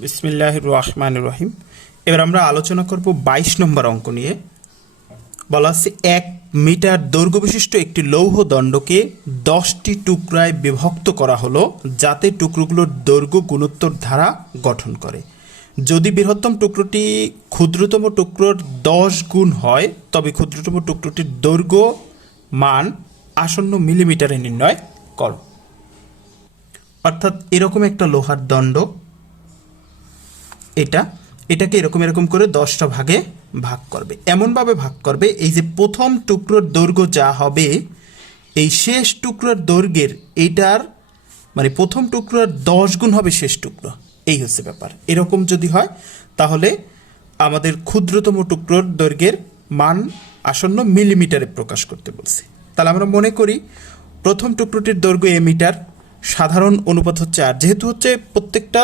বিসমিল্লাহ রহমান রহিম। এবার আমরা আলোচনা করব বাইশ নম্বর অঙ্ক নিয়ে। বলা আছে, এক মিটার দৈর্ঘ্য বিশিষ্ট একটি লৌহ দণ্ডকে দশটি টুকরায় বিভক্ত করা হলো, যাতে টুকরোগুলোর দৈর্ঘ্য গুণোত্তর ধারা গঠন করে। যদি বৃহত্তম টুকরোটি ক্ষুদ্রতম টুকরোর দশ গুণ হয়, তবে ক্ষুদ্রতম টুকরোটির দৈর্ঘ্য মান আসন্ন মিলিমিটারে নির্ণয় করো। অর্থাৎ এরকম একটা লোহার দণ্ড এটা, এটাকে এরকম এরকম করে দশটা ভাগে ভাগ করবে। এমনভাবে ভাগ করবে, এই যে প্রথম টুকরোর দৈর্ঘ্য যা হবে, এই শেষ টুকরোর দৈর্ঘ্যের এইটার মানে প্রথম টুকরোর দশ গুণ হবে শেষ টুকরো। এই হচ্ছে ব্যাপার। এরকম যদি হয়, তাহলে আমাদের ক্ষুদ্রতম টুকরোর দৈর্ঘ্যের মান আসন্ন মিলিমিটারে প্রকাশ করতে বলছে। তাহলে আমরা মনে করি, প্রথম টুকরোটির দৈর্ঘ্য এ মিটার, সাধারণ অনুপাত হচ্ছে আর। যেহেতু হচ্ছে প্রত্যেকটা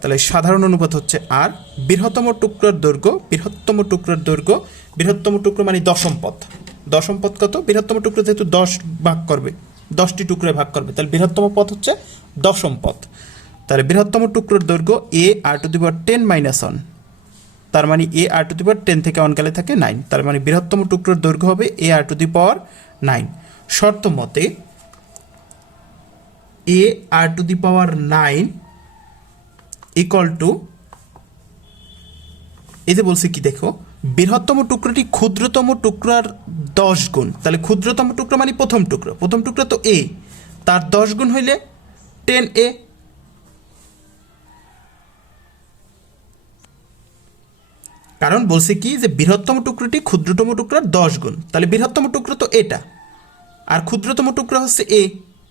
তাহলে সাধারণ অনুপাত হচ্ছে আর, বৃহত্তম টুকরোর দৈর্ঘ্য, বৃহত্তম টুকরার দৈর্ঘ্য, বৃহত্তম টুকরো মানে দশম পথ দশম পথ কত? বৃহত্তম টুকরো যেহেতু দশ ভাগ করবে, দশটি টুকরোয় ভাগ করবে, তাহলে বৃহত্তম পথ হচ্ছে দশম পথ তাহলে বৃহত্তম টুকরোর দৈর্ঘ্য a r to the power ten minus one, তার মানে a r to the ten থেকে অন গেলে থাকে নাইন, তার মানে বৃহত্তম টুকরোর দৈর্ঘ্য হবে a r to the power nine. শর্ত মতে a r to the power nine equal to এই যে বলছি কি দেখো, বৃহত্তম টুকরোটি ক্ষুদ্রতম টুকরার দশ গুণ। তাহলে ক্ষুদ্রতম টুকরো মানে প্রথম টুকরো। প্রথম টুকরো তো এ তার দশ গুণ হইলে টেন এ কারণ বলছে কি যে বৃহত্তম টুকরোটি ক্ষুদ্রতম টুকরার দশ গুণ। তাহলে বৃহত্তম টুকরো তো এটা আর ক্ষুদ্রতম টুকরা হচ্ছে এ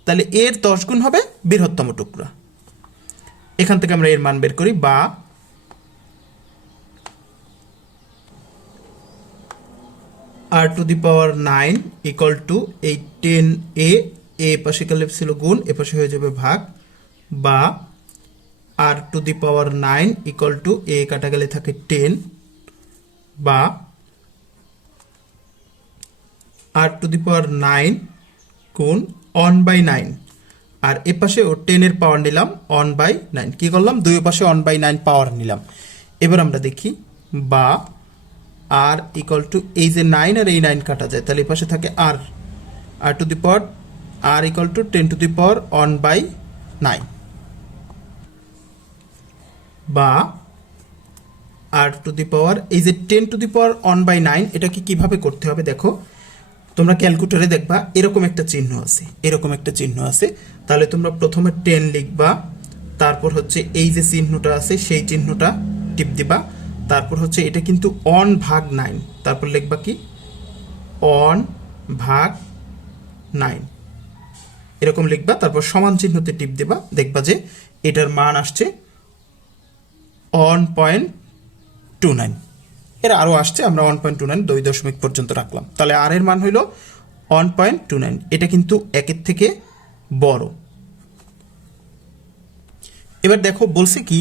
তাহলে এর দশ গুণ হবে বৃহত্তম টুকরা। এখান থেকে আমরা এর মান বের করি, বা r to the power nine equal to এই টেন এ এ পাশে গেলে ছিল গুণ, এ পাশে হয়ে যাবে ভাগ, বা r to the power nine equal to a কাটা গেলে থাকে টেন বা r to the power nine গুণ অন বাই নাইন আর এ পাশে ও টেনের পাওয়ার নিলাম অন বাই নাইন কী করলাম? দুই পাশে অন বাই নাইন পাওয়ার নিলাম। এবার আমরা দেখি, বা আর ইকুয়াল টু এই যে নাইন আর এই নাইন কাটা যায়, তাহলে এই পাশে থাকে আর r to the power r equal to ten to the power one by nine বা আর টু দি পাওয়ার এই যে ten to the power one by nine এটাকে কীভাবে করতে হবে? দেখো তোমরা ক্যালকুলেটরে দেখবা এরকম একটা চিহ্ন আছে, এরকম একটা চিহ্ন আছে। তাহলে তোমরা প্রথমে টেন লিখবা, তারপর হচ্ছে এই যে চিহ্নটা আছে, সেই চিহ্নটা টিপ দিবা। তারপর হচ্ছে এটা কিন্তু অন ভাগ নাইন তারপর লিখবা কি? অন ভাগ নাইন এরকম লিখবা, তারপর সমান চিহ্নতে টিপ দিবা, দেখবা যে এটার মান আসছে অন পয়েন্ট টু নাইন এর আরও আসছে, আমরা ওয়ান পয়েন্ট টু নাইন দুই দশমিক পর্যন্ত রাখলাম। তাহলে আর এর মান হইল ওয়ান পয়েন্ট টু নাইন এটা কিন্তু একের থেকে বড়। এবার দেখো, বলছে কি,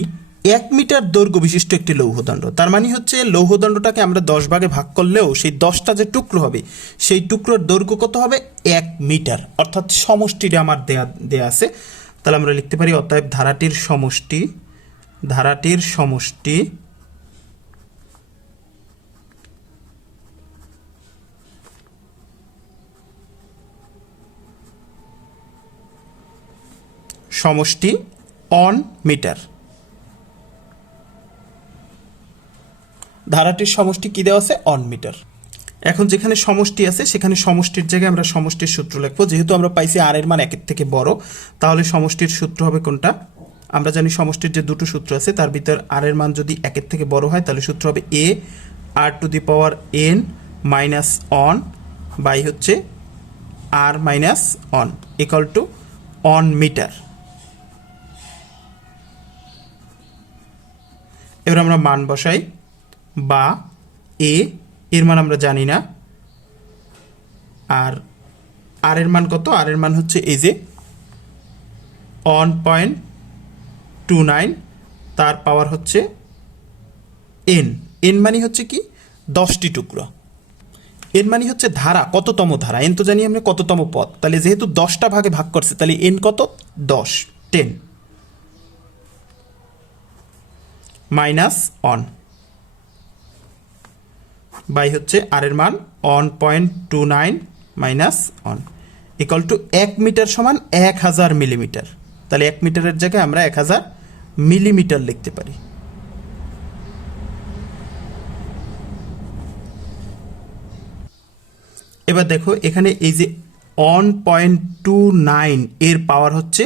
এক মিটার দৈর্ঘ্য বিশিষ্ট একটি লৌহদণ্ড। তার মানে হচ্ছে লৌহদণ্ডটাকে আমরা দশ ভাগে ভাগ করলেও সেই দশটা যে টুকরো হবে, সেই টুকরোর দৈর্ঘ্য কত হবে? এক মিটার। অর্থাৎ সমষ্টিটা আমার দেয়া দেয়া আছে। তাহলে আমরা লিখতে পারি, অতএব ধারাটির সমষ্টি ধারাটির সমষ্টি সমষ্টি অন মিটার ধারাটির সমষ্টি কি দেওয়া আছে? অন মিটার এখন যেখানে সমষ্টি আছে, সেখানে সমষ্টির জায়গায় আমরা সমষ্টির সূত্র লিখব। যেহেতু আমরা পাইছি আর এর মান একের থেকে বড়, তাহলে সমষ্টির সূত্র হবে কোনটা? আমরা জানি সমষ্টির যে দুটো সূত্র আছে, তার ভিতর আর এর মান যদি একের থেকে বড় হয়, তাহলে সূত্র হবে a r to the power n minus one by হচ্ছে r minus one equal to one metre এবার আমরা মান বসাই। বা, এ, এর মান আমরা জানি না। আর আর এর মান কত? আর এর মান হচ্ছে এই যে ওয়ান পয়েন্ট টু নাইন তার পাওয়ার হচ্ছে এন এন মানে হচ্ছে কি? দশটি টুকরো। এন মানে হচ্ছে ধারা, কততম ধারা। এন তো জানি আমরা কততম পথ তাহলে যেহেতু দশটা ভাগে ভাগ করছে, তাহলে এন কত? দশ টেন মাইনাস অন বাই হচ্ছে আর এর মান one point two nine minus one equal to এক মিটার সমান এক হাজার মিলিমিটার। তাহলে এক মিটারের জায়গায় আমরা এক হাজার মিলিমিটার লিখতে পারি। এবার দেখো এখানে এই যে ওয়ান পয়েন্ট টু নাইন এর পাওয়ার হচ্ছে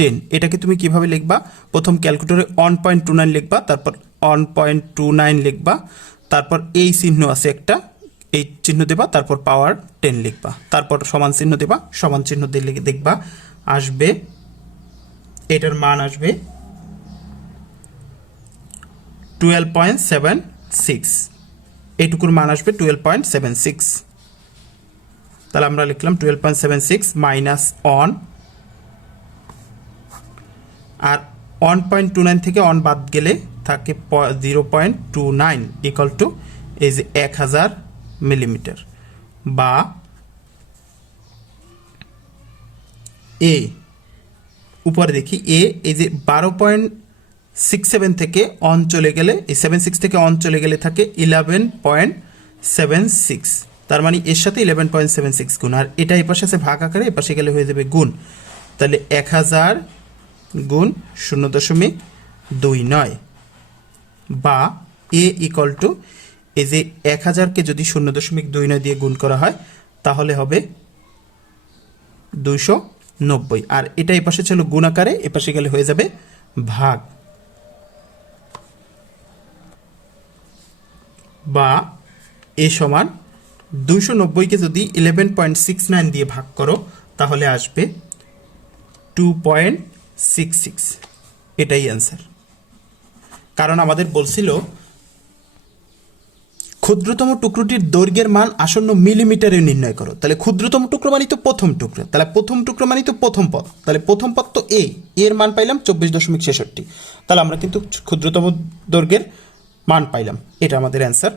টেন এটাকে তুমি কীভাবে লিখবা? প্রথম ক্যালকুলেটরে ওয়ান পয়েন্ট টু নাইন লিখবা, তারপর ওয়ান পয়েন্ট টু নাইন লিখবা, তারপর এই চিহ্ন আছে একটা, এই চিহ্ন দেবা, তারপর পাওয়ার টেন লিখবা। তারপর সমান চিহ্ন দেবা, সমান চিহ্ন দিলে দেখবা, আসবে, এটার মান আসবে টুয়েলভ পয়েন্ট সেভেন সিক্স এইটুকুর মান আসবে টুয়েলভ পয়েন্ট সেভেন সিক্স তাহলে আমরা লিখলাম twelve point seven six minus one আর ওয়ান পয়েন্ট টু নাইন থেকে অন বাদ গেলে থাকে zero point two nine equal to এই যে এক হাজার মিলিমিটার বা এ উপরে দেখি এ এই যে বারো পয়েন্ট সিক্স সেভেন থেকে অন চলে গেলে, এই সেভেন সিক্স থেকে অন চলে গেলে থাকে ইলেভেন পয়েন্ট সেভেন সিক্স তার মানে এর সাথে ইলেভেন পয়েন্ট সেভেন সিক্স গুণ, আর এটা এপাশে আছে ভাগ আকারে, এপাশে গেলে হয়ে যাবে গুণ। তাহলে এক হাজার গুণ শূন্য দশমিক দুই নয়। বা এ ইকল টু এই যে এক হাজারকে যদি শূন্য দশমিক দুই নয় দিয়ে গুণ করা হয়, তাহলে হবে দুইশো নব্বই। আর এটা এই পাশে ছিল গুণ আকারে, এ পাশে গেলে হয়ে যাবে ভাগ। বা এ সমান দুইশো নব্বইকে যদি ইলেভেন পয়েন্ট সিক্স নাইন দিয়ে ভাগ করো, তাহলে আসবে টু পয়েন্ট সিক্স সিক্স এটাই অ্যান্সার কারণ আমাদের বলছিল, ক্ষুদ্রতম টুকরোটির দৈর্ঘ্যের মান আসন্ন মিলিমিটারে নির্ণয় করো। তাহলে ক্ষুদ্রতম টুকরো মানে তো প্রথম টুকরো। তাহলে প্রথম টুকরো মানে তো প্রথম পদ। তাহলে প্রথম পদ তো এ এর মান পাইলাম চব্বিশ দশমিক ছেষট্টি। তাহলে আমরা কিন্তু ক্ষুদ্রতম দৈর্ঘ্যের মান পাইলাম। এটা আমাদের অ্যান্সার